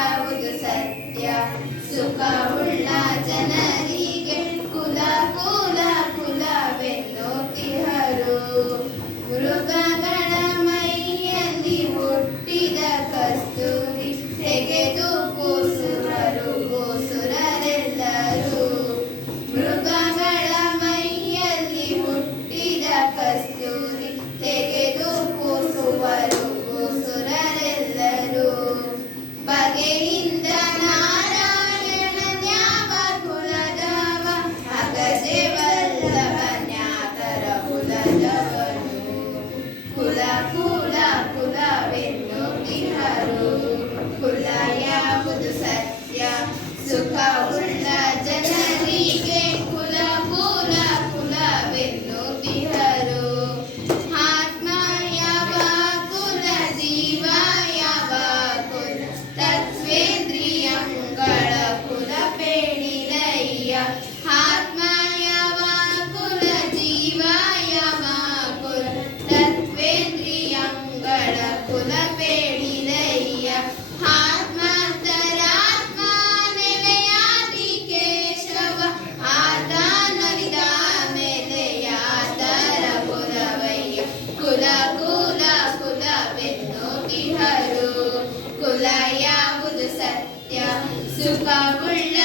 ಯಾವುದು ಸತ್ಯ ಸುಖವುಳ್ಳ ಜನರಿಗೆ ಕುಲ ಕುಲ ಕುಲವೆನ್ನುತ್ತಿಹರು ಮೃಗಗಳ ಮೈಯಲ್ಲಿ ಹುಟ್ಟಿದ ಕಸ್ತೂರಿ ತೆಗೆದು ಕೂಸುವರು ಕೂಸುರರೆಲ್ಲರೂ ಮೃಗಗಳ ಮೈಯಲ್ಲಿ ಹುಟ್ಟಿದ ಕಸ್ತೂರಿ ತೆಗೆದು ಕೂಸುವರು ಕೂಸುರರೆಲ್ಲರೂ ಬಗೆಯಿಂದ ನಾರಾಯಣನ್ಯಾವ ಕುಲದವ ಅಗಜೆ ವಲ್ಲಭನ್ಯಾತರ ಕುಲದವನು ಕುಲ ಕುಲ ಕುಲವೆನ್ನುತ್ತಿಹರು ಕುಲ ಯಾವುದು ಸತ್ಯ ಸುಖವುಳ್ಳ ಜನರಿಗೆ ಕುಲ ಕುಲ ಕುಲವೆನ್ನುತ್ತಿಹರು ಆತ್ಮ ಯಾವ ಕುಲ ಜೀವ ಯಾವ ಕುಲ ತತ್ವೇಂದ್ರಿಯಂಗಳ ಕುಲ ಪೇಣಿರಯ್ಯ ಆತ್ಮ ಯಾವ ಕುಲ ಜೀವ ಯಾವ ಕುಲ ತತ್ವೇಂದ್ರಿಯಂಗಳ ಕುಲ ಪೇಣಿರಯ್ಯ ಆತ್ಮಾಂತರಾತ್ಮ ನೆಲೆಯಾದಿ ಕೇಶವ ಆತ ನಲಿದ ಮೇಲೆಯಾತರ ಕುಲವಯ್ಯ ಕುಲ ಕುಲ ಕುಲವೆನ್ನುತ್ತಿಹರು ಕುಲ ಯಾವುದು ಸತ್ಯ ಸುಖವುಳ್ಳ